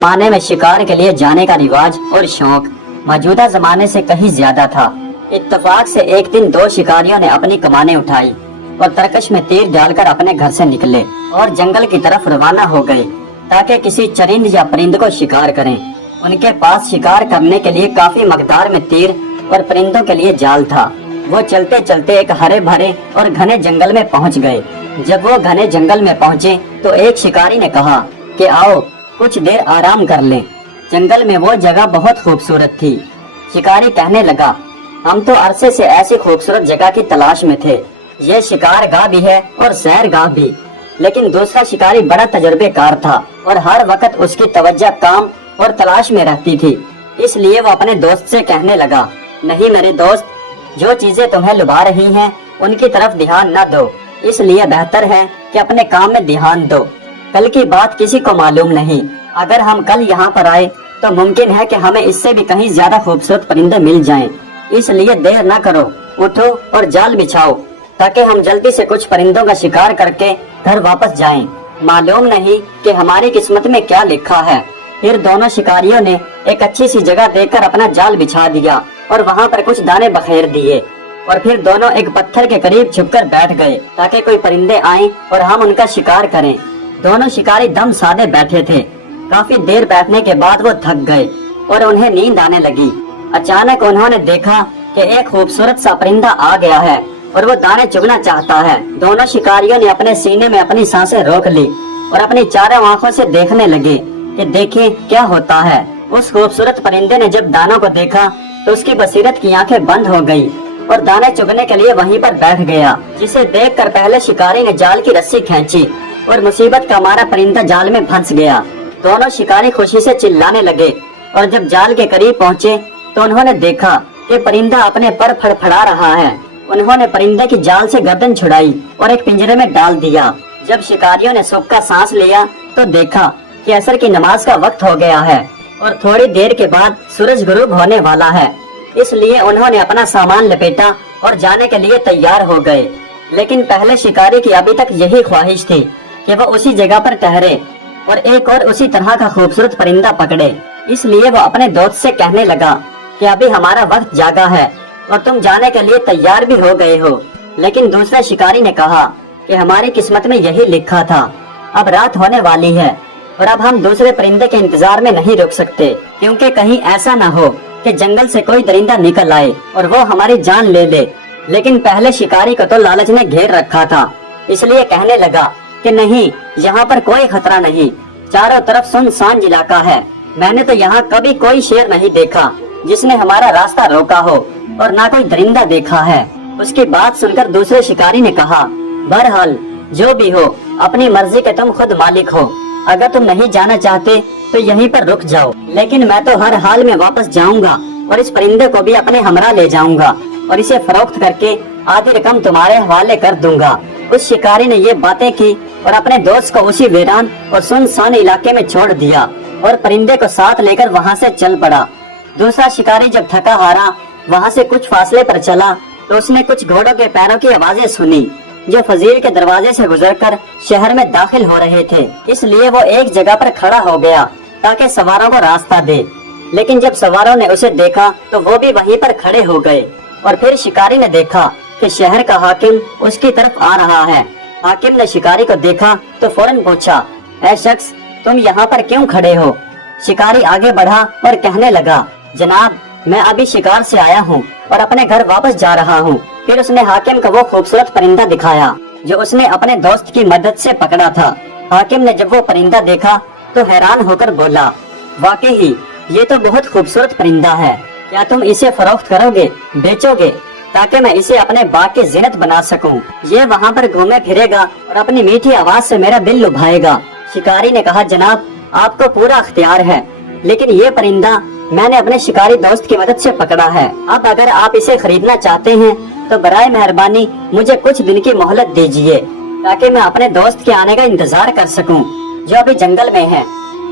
जमाने में शिकार के लिए जाने का रिवाज और शौक मौजूदा जमाने से कहीं ज्यादा था। इत्तेफाक से एक दिन दो शिकारियों ने अपनी कमानें उठाई और तरकश में तीर डालकर अपने घर से निकले और जंगल की तरफ रवाना हो गए ताकि किसी चरिंद या परिंद को शिकार करें। उनके पास शिकार करने के लिए काफी मकदार में तीर और परिंदों के लिए जाल था। वो चलते चलते एक हरे भरे और घने जंगल में पहुंच गए। जब वो घने जंगल में पहुंचे तो एक शिकारी ने कहा कि आओ कुछ देर आराम कर लें। जंगल में वो जगह बहुत खूबसूरत थी। शिकारी कहने लगा, हम तो अरसे से ऐसी खूबसूरत जगह की तलाश में थे। ये शिकार गाह भी है और सैर गाह भी। लेकिन दूसरा शिकारी बड़ा तजुर्बेकार था और हर वक्त उसकी तवज्जो काम और तलाश में रहती थी। इसलिए वो अपने दोस्त से कहने लगा, नहीं मेरे दोस्त, जो चीजें तुम्हें लुभा रही हैं उनकी तरफ ध्यान न दो। इसलिए बेहतर है कि अपने काम में ध्यान दो। कल की बात किसी को मालूम नहीं। अगर हम कल यहाँ पर आए तो मुमकिन है कि हमें इससे भी कहीं ज्यादा खूबसूरत परिंदे मिल जाएं। इसलिए देर न करो, उठो और जाल बिछाओ ताकि हम जल्दी से कुछ परिंदों का शिकार करके घर वापस जाएं। मालूम नहीं कि हमारी किस्मत में क्या लिखा है। फिर दोनों शिकारियों ने एक अच्छी सी जगह देखकर अपना जाल बिछा दिया और वहाँ पर कुछ दाने बखेर दिए और फिर दोनों एक पत्थर के करीब छुपकर बैठ गए ताकि कोई परिंदे आएं और हम उनका शिकार करें। दोनों शिकारी दम साधे बैठे थे। काफी देर बैठने के बाद वो थक गए और उन्हें नींद आने लगी। अचानक उन्होंने देखा कि एक खूबसूरत सा परिंदा आ गया है और वो दाने चुगना चाहता है। दोनों शिकारियों ने अपने सीने में अपनी सांसें रोक ली और अपनी चारों आंखों से देखने लगे कि देखें क्या होता है। उस खूबसूरत परिंदे ने जब दानों को देखा तो उसकी बसीरत की आंखें बंद हो गई और दाने चुगने के लिए वहीं पर बैठ गया। जिसे देखकर पहले शिकारी ने जाल की रस्सी खींची और मुसीबत का मारा परिंदा जाल में फंस गया। दोनों शिकारी खुशी से चिल्लाने लगे और जब जाल के करीब पहुँचे तो उन्होंने देखा कि परिंदा अपने पर फड़फड़ा रहा है। उन्होंने परिंदे की जाल से गर्दन छुड़ाई और एक पिंजरे में डाल दिया। जब शिकारियों ने सुख का सांस लिया तो देखा कि असर की नमाज का वक्त हो गया है और थोड़ी देर के बाद सूरज गुरूब होने वाला है। इसलिए उन्होंने अपना सामान लपेटा और जाने के लिए तैयार हो गए। लेकिन पहले शिकारी की अभी तक यही ख्वाहिश थी कि वो उसी जगह पर ठहरे और एक और उसी तरह का खूबसूरत परिंदा पकड़े। इसलिए वो अपने दोस्त से कहने लगा कि अभी हमारा वक्त जागा है और तुम जाने के लिए तैयार भी हो गए हो। लेकिन दूसरे शिकारी ने कहा कि हमारी किस्मत में यही लिखा था। अब रात होने वाली है और अब हम दूसरे परिंदे के इंतजार में नहीं रुक सकते, क्योंकि कहीं ऐसा न हो कि जंगल से कोई दरिंदा निकल आए और वो हमारी जान ले ले। लेकिन पहले शिकारी को तो लालच ने घेर रखा था। इसलिए कहने लगा कि नहीं, यहाँ पर कोई खतरा नहीं। चारों तरफ सुनसान इलाका है। मैंने तो यहाँ कभी कोई शेर नहीं देखा जिसने हमारा रास्ता रोका हो और ना कोई दरिंदा देखा है। उसकी बात सुनकर दूसरे शिकारी ने कहा, बहरहाल जो भी हो, अपनी मर्जी के तुम खुद मालिक हो। अगर तुम नहीं जाना चाहते तो यहीं पर रुक जाओ, लेकिन मैं तो हर हाल में वापस जाऊंगा और इस परिंदे को भी अपने हमरा ले जाऊंगा और इसे फरोख्त करके आधी रकम तुम्हारे हवाले कर दूंगा। उस शिकारी ने ये बातें की और अपने दोस्त को उसी वीरान और सुनसान इलाके में छोड़ दिया और परिंदे को साथ लेकर वहाँ से चल पड़ा। दूसरा शिकारी जब थका हारा वहाँ से कुछ फासले पर चला तो उसने कुछ घोड़ों के पैरों की आवाजें सुनी जो फजील के दरवाजे से गुजरकर शहर में दाखिल हो रहे थे। इसलिए वो एक जगह पर खड़ा हो गया ताकि सवारों को रास्ता दे। लेकिन जब सवारों ने उसे देखा तो वो भी वहीं पर खड़े हो गए और फिर शिकारी ने देखा कि शहर का हाकिम उसकी तरफ आ रहा है। हाकिम ने शिकारी को देखा तो फौरन पूछा, ऐ शख्स, तुम यहाँ पर क्यों खड़े हो? शिकारी आगे बढ़ा और कहने लगा, जनाब, मैं अभी शिकार से आया हूँ और अपने घर वापस जा रहा हूँ। फिर उसने हाकिम को वो खूबसूरत परिंदा दिखाया जो उसने अपने दोस्त की मदद से पकड़ा था। हाकिम ने जब वो परिंदा देखा तो हैरान होकर बोला, वाकई ही ये तो बहुत खूबसूरत परिंदा है। क्या तुम इसे फरोख्त करोगे, बेचोगे, ताकि मैं इसे अपने बाग की जीनत बना सकूं? ये वहाँ पर घूमे फिरेगा और अपनी मीठी आवाज से मेरा दिल लुभाएगा। शिकारी ने कहा, जनाब, आपको पूरा अख्तियार है, लेकिन ये परिंदा मैंने अपने शिकारी दोस्त की मदद से पकड़ा है। अब अगर आप इसे खरीदना चाहते हैं तो बराए मेहरबानी मुझे कुछ दिन की मोहलत दीजिए ताकि मैं अपने दोस्त के आने का इंतजार कर सकूं, जो अभी जंगल में है।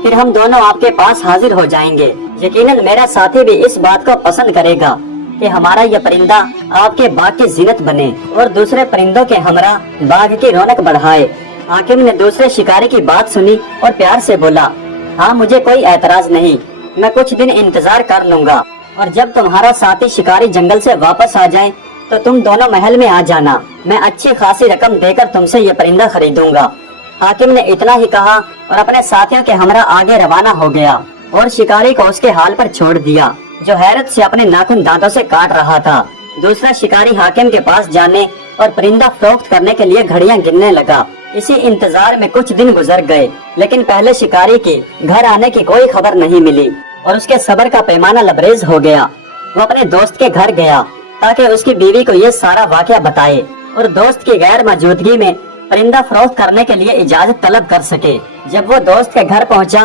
फिर हम दोनों आपके पास हाजिर हो जाएंगे। यकीनन मेरा साथी भी इस बात को पसंद करेगा कि हमारा यह परिंदा आपके बाग की जीनत बने और दूसरे परिंदों के हमरा बाग की रौनक बढ़ाए। हाकिम ने दूसरे शिकारी की बात सुनी और प्यार से बोला, हाँ, मुझे कोई एतराज नहीं, मैं कुछ दिन इंतजार कर लूंगा और जब तुम्हारा साथी शिकारी जंगल से वापस आ जाए तो तुम दोनों महल में आ जाना। मैं अच्छी खासी रकम देकर तुमसे ये परिंदा खरीदूंगा। हाकिम ने इतना ही कहा और अपने साथियों के हमरा आगे रवाना हो गया और शिकारी को उसके हाल पर छोड़ दिया, जो हैरत से अपने नाखून दांतों से काट रहा था। दूसरा शिकारी हाकिम के पास जाने और परिंदा फरोख्त करने के लिए घड़ियां गिनने लगा। इसी इंतजार में कुछ दिन गुजर गए, लेकिन पहले शिकारी के घर आने की कोई खबर नहीं मिली और उसके सब्र का पैमाना लबरेज हो गया। वो अपने दोस्त के घर गया ताकि उसकी बीवी को ये सारा वाकया बताए और दोस्त की गैर मौजूदगी में परिंदा फरोख्त करने के लिए इजाजत तलब कर सके। जब वो दोस्त के घर पहुंचा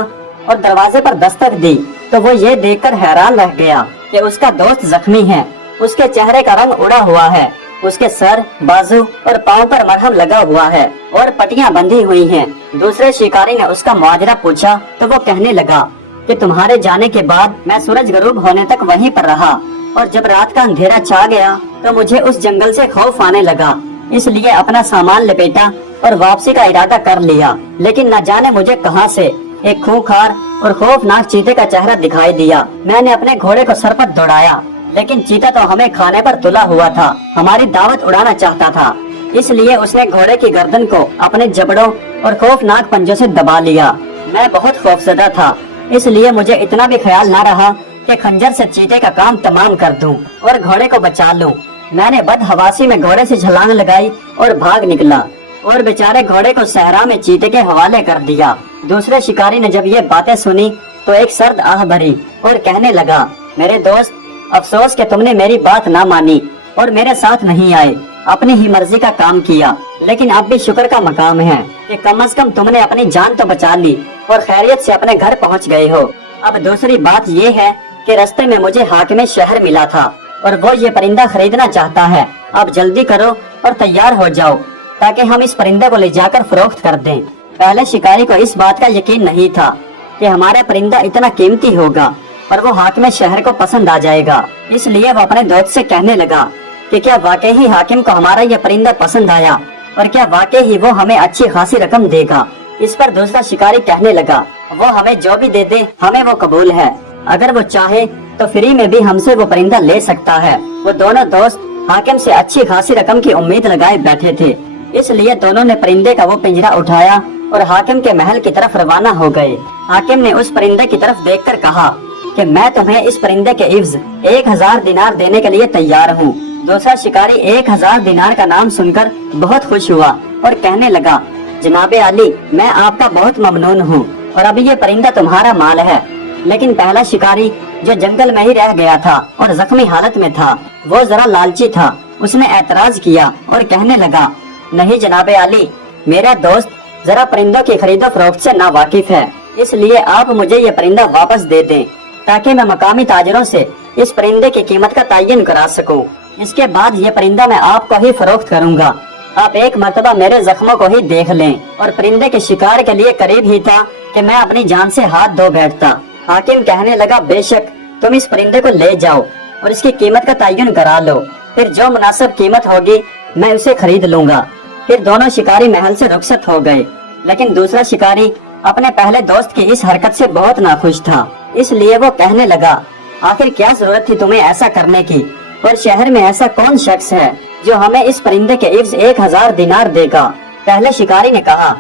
और दरवाजे पर दस्तक दी तो वो ये देखकर हैरान रह गया कि उसका दोस्त जख्मी है। उसके चेहरे का रंग उड़ा हुआ है, उसके सर, बाजू और पाँव पर मरहम लगा हुआ है और पट्टियां बंधी हुई हैं। दूसरे शिकारी ने उसका मुआवजा पूछा तो वो कहने लगा कि तुम्हारे जाने के बाद मैं सूरज गरूब होने तक वहीं पर रहा और जब रात का अंधेरा छा गया तो मुझे उस जंगल से खौफ आने लगा, इसलिए अपना सामान लपेटा और वापसी का इरादा कर लिया। लेकिन न जाने मुझे कहां से एक खूंखार और खौफनाक चीते का चेहरा दिखाई दिया। मैंने अपने घोड़े को सर पर दौड़ाया, लेकिन चीता तो हमें खाने पर तुला हुआ था, हमारी दावत उड़ाना चाहता था। इसलिए उसने घोड़े की गर्दन को अपने जबड़ों और खौफनाक पंजों से दबा लिया। मैं बहुत खौफजदा था, इसलिए मुझे इतना भी ख्याल न रहा कि खंजर से चीते का काम तमाम कर दूं और घोड़े को बचा लूं। मैंने बदहवासी में घोड़े से छलांग लगाई और भाग निकला और बेचारे घोड़े को सहरा में चीते के हवाले कर दिया। दूसरे शिकारी ने जब ये बातें सुनी तो एक सर्द आह भरी और कहने लगा, मेरे दोस्त, अफसोस कि तुमने मेरी बात ना मानी और मेरे साथ नहीं आए, अपनी ही मर्जी का काम किया। लेकिन अब भी शुक्र का मकाम है कि कम से कम तुमने अपनी जान तो बचा ली और खैरियत से अपने घर पहुंच गए हो। अब दूसरी बात ये है कि रास्ते में मुझे हाकिम शहर मिला था और वो ये परिंदा खरीदना चाहता है। अब जल्दी करो और तैयार हो जाओ ताकि हम इस परिंदे को ले जाकर फरोख्त कर दें। पहले शिकारी को इस बात का यकीन नहीं था कि हमारा परिंदा इतना कीमती होगा और वो हाकिम शहर को पसंद आ जाएगा। इसलिए वो अपने दोस्त से कहने लगा कि क्या वाकई ही हाकिम को हमारा ये परिंदा पसंद आया और क्या वाकई ही वो हमें अच्छी खासी रकम देगा। इस पर दूसरा शिकारी कहने लगा, वो हमें जो भी दे दे हमें वो कबूल है, अगर वो चाहे तो फ्री में भी हमसे वो परिंदा ले सकता है। वो दोनों दोस्त हाकिम से अच्छी खासी रकम की उम्मीद लगाए बैठे थे, इसलिए दोनों ने परिंदे का वो पिंजरा उठाया और हाकिम के महल की तरफ रवाना हो गए। हाकिम ने उस परिंदे की तरफ देखकर कहा कि मैं तुम्हें इस परिंदे के इव्ज 1000 दिनार देने के लिए तैयार हूँ। दूसरा शिकारी 1000 दिनार का नाम सुनकर बहुत खुश हुआ और कहने लगा, जनाबे आली, मैं आपका बहुत ममनून हूँ और अभी ये परिंदा तुम्हारा माल है। लेकिन पहला शिकारी जो जंगल में ही रह गया था और जख्मी हालत में था, वो जरा लालची था। उसने ऐतराज किया और कहने लगा, नहीं जनाबे आली, मेरा दोस्त जरा परिंदों की खरीदो फरोख्त से ना वाकिफ है, इसलिए आप मुझे ये परिंदा वापस दे दें ताकि मैं मकामी ताजरों से इस परिंदे की कीमत का तयन करा सकूं। इसके बाद ये परिंदा मैं आपको ही फरोख्त करूंगा। आप एक मर्तबा मेरे जख्मों को ही देख लें। और परिंदे के शिकार के लिए करीब ही था कि मैं अपनी जान से हाथ धो बैठता। हाकिम कहने लगा, बेशक तुम इस परिंदे को ले जाओ और इसकी कीमत का तयन करा लो, फिर जो मुनासिब कीमत होगी मैं उसे खरीद लूंगा। फिर दोनों शिकारी महल से रुखसत हो गए। लेकिन दूसरा शिकारी अपने पहले दोस्त की इस हरकत से बहुत नाखुश था, इसलिए वो कहने लगा, आखिर क्या जरूरत थी तुम्हें ऐसा करने की, और शहर में ऐसा कौन शख्स है जो हमें इस परिंदे के इव्ज 1000 दिनार देगा। पहले शिकारी ने कहा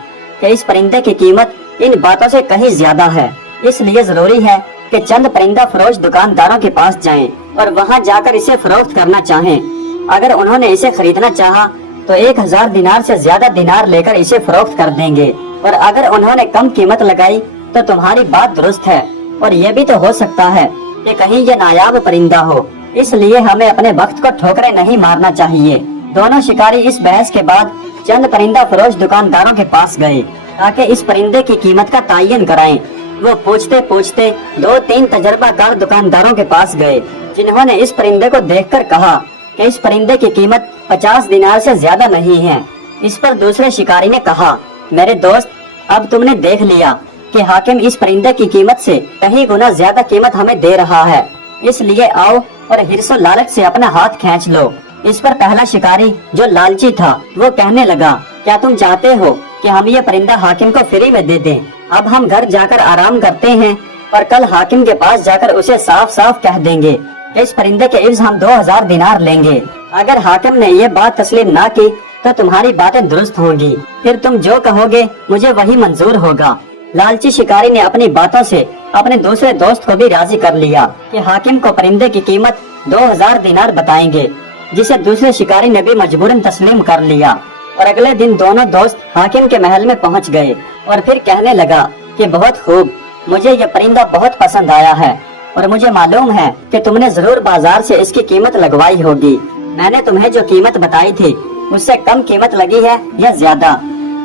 कि इस परिंदे की कीमत इन बातों से कहीं ज्यादा है, इसलिए जरूरी है कि चंद परिंदा फरोश दुकानदारों के पास जाएं और वहां जाकर इसे फरोख्त करना चाहें। अगर उन्होंने इसे खरीदना चाहा तो 1000 दिनार से ज्यादा दिनार लेकर इसे फरोख्त कर देंगे, और अगर उन्होंने कम कीमत लगाई तो तुम्हारी बात दुरुस्त है। और ये भी तो हो सकता है कि कहीं ये नायाब परिंदा हो, इसलिए हमें अपने वक्त को ठोकरें नहीं मारना चाहिए। दोनों शिकारी इस बहस के बाद चंद परिंदा फरोश दुकानदारों के पास गए ताकि इस परिंदे की कीमत का तयन कराएं। वो पूछते पूछते 2-3 तजर्बाकार दुकानदारों के पास गए, जिन्होंने इस परिंदे को देखकर कहा कि इस परिंदे की कीमत 50 दिनार से ज्यादा नहीं है। इस पर दूसरे शिकारी ने कहा, मेरे दोस्त, अब तुमने देख लिया कि हाकिम इस परिंदे की कीमत से कहीं गुना ज्यादा कीमत हमें दे रहा है, इसलिए आओ और हिर्सो लालच से अपना हाथ खींच लो। इस पर पहला शिकारी जो लालची था वो कहने लगा, क्या तुम चाहते हो कि हम ये परिंदा हाकिम को फ्री में दे दें? अब हम घर जाकर आराम करते हैं और कल हाकिम के पास जाकर उसे साफ साफ कह देंगे कि इस परिंदे के इव्ज हम 2000 दिनार लेंगे। अगर हाकिम ने ये बात तस्लीम ना की तो तुम्हारी बातें दुरुस्त होंगी, फिर तुम जो कहोगे मुझे वही मंजूर होगा। लालची शिकारी ने अपनी बातों से अपने दूसरे दोस्त को भी राजी कर लिया कि हाकिम को परिंदे की कीमत 2000 दिनार बताएंगे, जिसे दूसरे शिकारी ने भी मजबूरन तस्लीम कर लिया। और अगले दिन दोनों दोस्त हाकिम के महल में पहुंच गए और फिर कहने लगा कि बहुत खूब, मुझे ये परिंदा बहुत पसंद आया है और मुझे मालूम है कि तुमने जरूर बाजार से इसकी कीमत लगवाई होगी। मैंने तुम्हें जो कीमत बताई थी उससे कम कीमत लगी है या ज्यादा?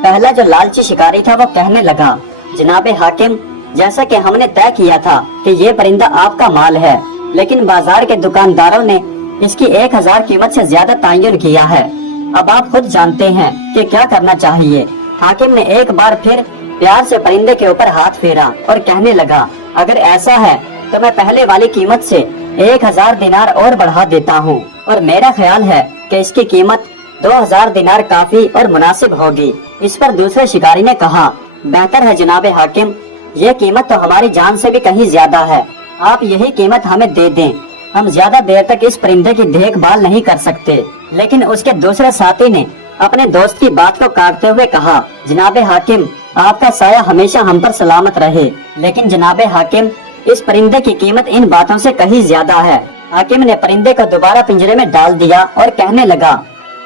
पहला जो लालची शिकारी था वो कहने लगा, जनाबे हाकिम, जैसा कि हमने तय किया था कि ये परिंदा आपका माल है, लेकिन बाजार के दुकानदारों ने इसकी 1000 कीमत से ज्यादा तायन किया है। अब आप खुद जानते हैं कि क्या करना चाहिए। हाकिम ने एक बार फिर प्यार से परिंदे के ऊपर हाथ फेरा और कहने लगा, अगर ऐसा है तो मैं पहले वाली कीमत से 1000 दिनार और बढ़ा देता हूँ, और मेरा ख्याल है कि इसकी कीमत 2000 दिनार काफी और मुनासिब होगी। इस पर दूसरे शिकारी ने कहा, बेहतर है जनाबे हाकिम, ये कीमत तो हमारी जान से भी कहीं ज्यादा है। आप यही कीमत हमें दे दें, हम ज्यादा देर तक इस परिंदे की देखभाल नहीं कर सकते। लेकिन उसके दूसरे साथी ने अपने दोस्त की बात को काटते हुए कहा, जनाबे हाकिम, आपका साया हमेशा हम पर सलामत रहे, लेकिन जनाबे हाकिम, इस परिंदे की कीमत इन बातों से कहीं ज्यादा है। हाकिम ने परिंदे को दोबारा पिंजरे में डाल दिया और कहने लगा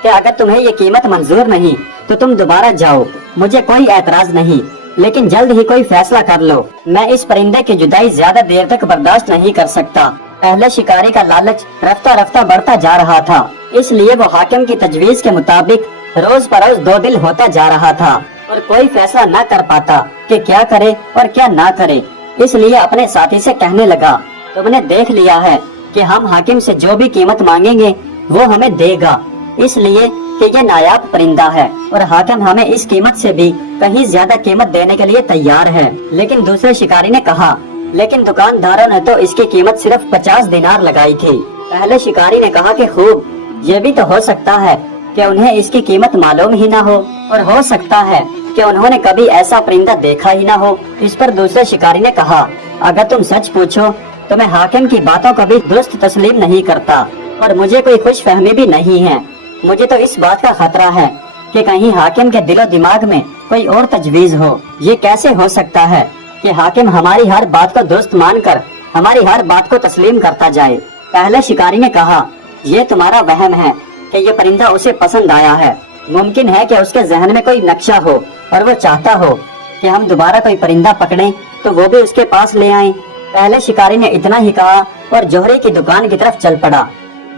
कि अगर तुम्हें ये कीमत मंजूर नहीं तो तुम दोबारा जाओ, मुझे कोई एतराज नहीं, लेकिन जल्द ही कोई फैसला कर लो। मैं इस परिंदे की जुदाई ज्यादा देर तक बर्दाश्त नहीं कर सकता। पहले शिकारी का लालच रफ्ता रफ्ता बढ़ता जा रहा था, इसलिए वो हाकिम की तजवीज के मुताबिक रोज बरोज दो दिल होता जा रहा था और कोई फैसला न कर पाता कि क्या करे और क्या ना करे। इसलिए अपने साथी से कहने लगा, तुमने देख लिया है कि हम हाकिम से जो भी कीमत मांगेंगे वो हमें देगा, इसलिए कि ये नायाब परिंदा है और हाकिम हमें इस कीमत से भी कहीं ज्यादा कीमत देने के लिए तैयार है। लेकिन दूसरे शिकारी ने कहा, लेकिन दुकानदारों ने तो इसकी कीमत सिर्फ 50 दिनार लगाई थी। पहले शिकारी ने कहा कि खूब, ये भी तो हो सकता है कि उन्हें इसकी कीमत मालूम ही ना हो, और हो सकता है कि उन्होंने कभी ऐसा परिंदा देखा ही ना हो। इस पर दूसरे शिकारी ने कहा, अगर तुम सच पूछो तो मैं हाकिम की बातों को भी दुरुस्त तस्लीम नहीं करता और मुझे कोई खुश फहमी भी नहीं है। मुझे तो इस बात का खतरा है कि कहीं हाकिम के दिलो दिमाग में कोई और तजवीज हो। ये कैसे हो सकता है कि हाकिम हमारी हर बात को दुरुस्त मानकर हमारी हर बात को तस्लीम करता जाए। पहले शिकारी ने कहा, ये तुम्हारा वहम है कि ये परिंदा उसे पसंद आया है। मुमकिन है कि उसके जहन में कोई नक्शा हो और वो चाहता हो कि हम दोबारा कोई परिंदा पकड़ें तो वो भी उसके पास ले आएं। पहले शिकारी ने इतना ही कहा और जोहरी की दुकान की तरफ चल पड़ा।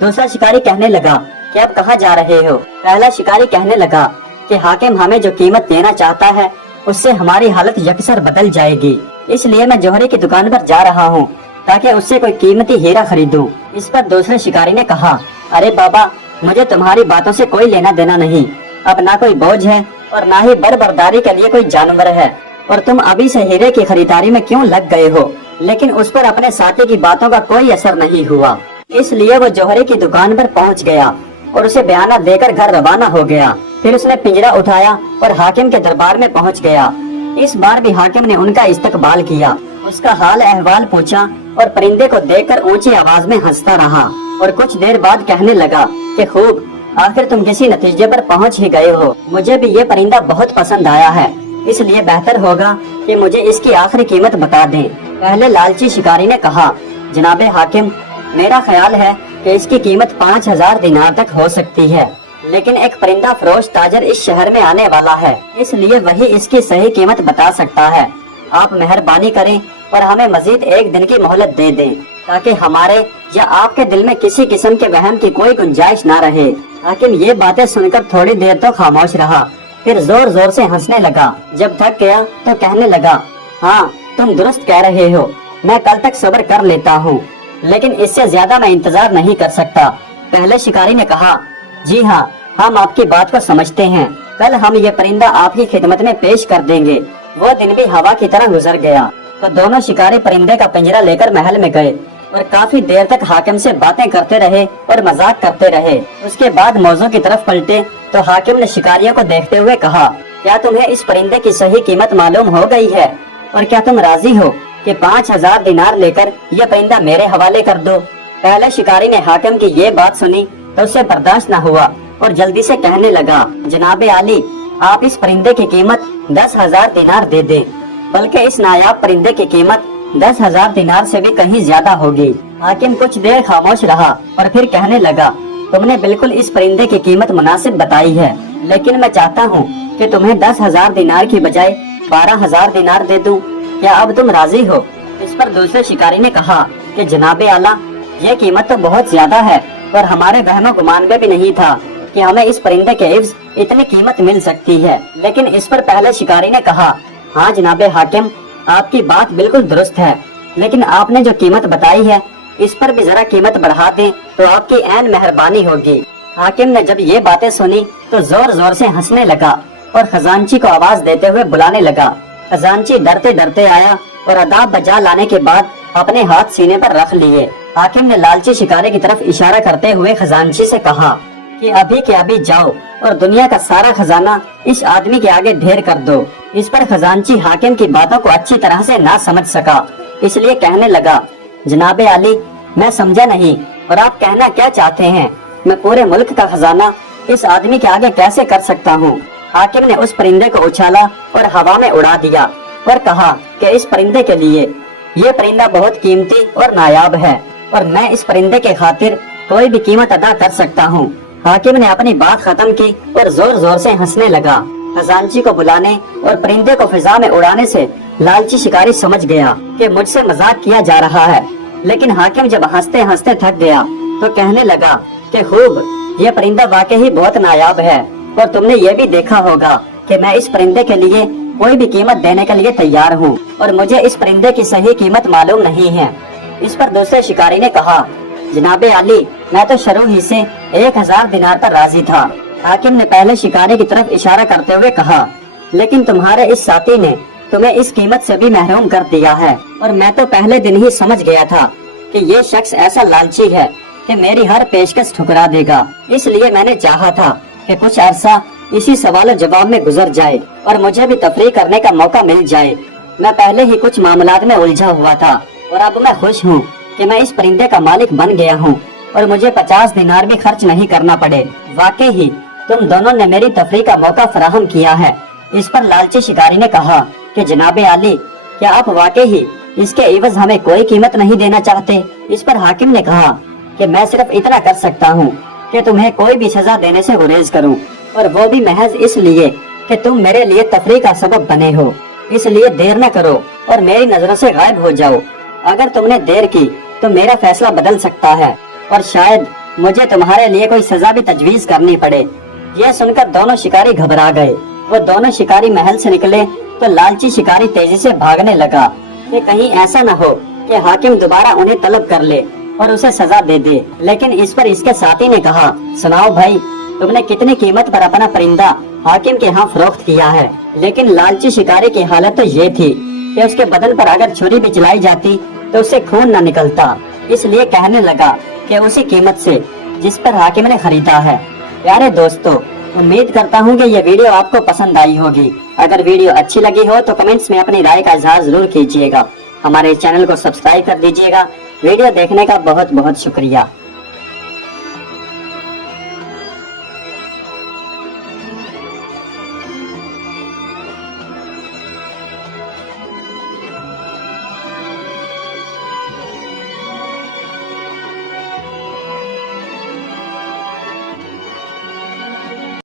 दूसरा शिकारी कहने लगा कि अब कहाँ जा रहे हो? पहला शिकारी कहने लगा कि हाकिम हमें जो कीमत देना चाहता है उससे हमारी हालत यकसर बदल जाएगी, इसलिए मैं जोहरी की दुकान पर जा रहा हूँ ताकि उससे कोई कीमती हीरा खरीदूं। इस पर दूसरे शिकारी ने कहा, अरे बाबा, मुझे तुम्हारी बातों से कोई लेना देना नहीं। अब ना कोई बोझ है और ना ही बरबरदारी के लिए कोई जानवर है, और तुम अभी से हीरे की खरीदारी में क्यों लग गए हो? लेकिन उस पर अपने साथी की बातों का कोई असर नहीं हुआ, इसलिए वो जोहरी की दुकान पर पहुंच गया और उसे बयाना देकर घर रवाना हो गया। फिर उसने पिंजरा उठाया और हाकिम के दरबार में पहुंच गया। इस बार भी हाकिम ने उनका इस्तकबाल किया, उसका हाल अहवाल पूछा और परिंदे को देखकर ऊंची आवाज में हंसता रहा और कुछ देर बाद कहने लगा कि खूब, आखिर तुम किसी नतीजे पर पहुंच ही गए हो। मुझे भी ये परिंदा बहुत पसंद आया है, इसलिए बेहतर होगा कि मुझे इसकी आखिरी कीमत बता दें। पहले लालची शिकारी ने कहा, जनाबे हाकिम, मेरा ख्याल है कि इसकी कीमत 5000 दिनार तक हो सकती है, लेकिन एक परिंदा फरोश ताजर इस शहर में आने वाला है, इसलिए वही इसकी सही कीमत बता सकता है। आप मेहरबानी करें और हमें मजीद एक दिन की मोहलत दे दें ताकि हमारे या आपके दिल में किसी किस्म के वहम की कोई गुंजाइश ना रहे। हाकिम ये बातें सुनकर थोड़ी देर तो खामोश रहा, फिर जोर जोर से हंसने लगा। जब थक गया तो कहने लगा, हाँ, तुम दुरुस्त कह रहे हो, मैं कल तक सब्र कर लेता हूँ, लेकिन इससे ज्यादा मैं इंतजार नहीं कर सकता। पहले शिकारी ने कहा, जी हाँ, हम आपकी बात को समझते हैं, कल हम ये परिंदा आपकी खिदमत में पेश कर देंगे। वो दिन भी हवा की तरह गुजर गया तो दोनों शिकारी परिंदे का पिंजरा लेकर महल में गए और काफी देर तक हाकिम से बातें करते रहे और मजाक करते रहे। उसके बाद मौजू की तरफ पलटे तो हाकिम ने शिकारियों को देखते हुए कहा, क्या तुम्हें इस परिंदे की सही कीमत मालूम हो गई है? और क्या तुम राजी हो कि 5000 दिनार लेकर ये परिंदा मेरे हवाले कर दो। पहले शिकारी ने हाकिम की ये बात सुनी तो उसे बर्दाश्त न हुआ और जल्दी से कहने लगा, जनाबे आली, आप इस परिंदे की कीमत 10,000 दिनार दे दें, बल्कि इस नायाब परिंदे की कीमत 10,000 दिनार से भी कहीं ज्यादा होगी। हाकिम कुछ देर खामोश रहा और फिर कहने लगा, तुमने बिल्कुल इस परिंदे की कीमत मुनासिब बताई है, लेकिन मैं चाहता हूँ कि तुम्हें 10,000 दिनार की बजाय 12,000 दिनार दे दूं। क्या अब तुम राजी हो? इस पर दूसरे शिकारी ने कहा कि जनाबे आला, ये कीमत तो बहुत ज्यादा है और हमारे बहनों गुमान में भी नहीं था कि हमें इस परिंदे के इव्ज इतनी कीमत मिल सकती है। लेकिन इस पर पहले शिकारी ने कहा, हाँ जनाबे हाकिम, आपकी बात बिल्कुल दुरुस्त है, लेकिन आपने जो कीमत बताई है इस पर भी जरा कीमत बढ़ा दें तो आपकी ऐन मेहरबानी होगी। हाकिम ने जब ये बातें सुनी तो जोर जोर से हंसने लगा और खजांची को आवाज देते हुए बुलाने लगा। खजांची डरते डरते आया और अदाब बजा लाने के बाद अपने हाथ सीने पर रख लिए। हाकिम ने लालची शिकारी की तरफ इशारा करते हुए खजांची से कहा कि अभी के अभी जाओ और दुनिया का सारा खजाना इस आदमी के आगे ढेर कर दो। इस पर खजांची हाकिम की बातों को अच्छी तरह से ना समझ सका, इसलिए कहने लगा, जनाबे आली, मैं समझा नहीं और आप कहना क्या चाहते हैं? मैं पूरे मुल्क का खजाना इस आदमी के आगे कैसे कर सकता हूँ? हाकिम ने उस परिंदे को उछाला और हवा में उड़ा दिया और कहा कि इस परिंदे के लिए ये परिंदा बहुत कीमती और नायाब है और मैं इस परिंदे के खातिर कोई भी कीमत अदा कर सकता हूँ। हाकिम ने अपनी बात खत्म की और जोर जोर से हंसने लगा। खजांची को बुलाने और परिंदे को फिजा में उड़ाने से लालची शिकारी समझ गया कि मुझसे मजाक किया जा रहा है। लेकिन हाकिम जब हंसते हंसते थक गया तो कहने लगा कि खूब, ये परिंदा वाकई बहुत नायाब है और तुमने ये भी देखा होगा कि मैं इस परिंदे के लिए कोई भी कीमत देने के लिए तैयार हूँ और मुझे इस परिंदे की सही कीमत मालूम नहीं है। इस पर दूसरे शिकारी ने कहा, जनाबे आली, मैं तो शुरू ही से 1,000 दिनार पर राजी था। हाकिम ने पहले शिकारी की तरफ इशारा करते हुए कहा, लेकिन तुम्हारे इस साथी ने तुम्हें इस कीमत से भी महरूम कर दिया है और मैं तो पहले दिन ही समझ गया था कि ये शख्स ऐसा लालची है कि मेरी हर पेशकश ठुकरा देगा। इसलिए मैंने चाहा था कि कुछ अरसा इसी सवाल जवाब में गुजर जाए और मुझे भी तफरीह करने का मौका मिल जाए। मैं पहले ही कुछ मामलात में उलझा हुआ था और अब मैं खुश हूँ कि मैं इस परिंदे का मालिक बन गया हूँ और मुझे 50 दिनार भी खर्च नहीं करना पड़े। वाकई ही तुम दोनों ने मेरी तफरीह का मौका फराहम किया है। इस पर लालची शिकारी ने कहा कि जनाबे आली, क्या आप वाकई ही इसके एवज हमें कोई कीमत नहीं देना चाहते? इस पर हाकिम ने कहा कि मैं सिर्फ इतना कर सकता हूँ कि तुम्हें कोई भी सजा देने से गुरेज करूँ, और वो भी महज इसलिए कि तुम मेरे लिए तफरीह का सबब बने हो। इसलिए देर न करो और मेरी नजरों से गायब हो जाओ। अगर तुमने देर की तो मेरा फैसला बदल सकता है और शायद मुझे तुम्हारे लिए कोई सजा भी तजवीज करनी पड़े। यह सुनकर दोनों शिकारी घबरा गए। वो दोनों शिकारी महल से निकले तो लालची शिकारी तेजी से भागने लगा कि कहीं ऐसा न हो कि हाकिम दोबारा उन्हें तलब कर ले और उसे सजा दे दे। लेकिन इस पर इसके साथी ने कहा, सुनाओ भाई, तुमने कितनी कीमत पर अपना परिंदा हाकिम के यहाँ फरोख्त किया है? लेकिन लालची शिकारी की हालत तो ये थी कि उसके बदन पर अगर छुरी भी चलाई जाती तो उससे खून न निकलता। इसलिए कहने लगा कि उसी कीमत से जिस पर हाकिम ने खरीदा है। प्यारे दोस्तों, उम्मीद करता हूँ कि ये वीडियो आपको पसंद आई होगी। अगर वीडियो अच्छी लगी हो तो कमेंट्स में अपनी राय का इजहार जरूर कीजिएगा। हमारे चैनल को सब्सक्राइब कर दीजिएगा। वीडियो देखने का बहुत बहुत शुक्रिया।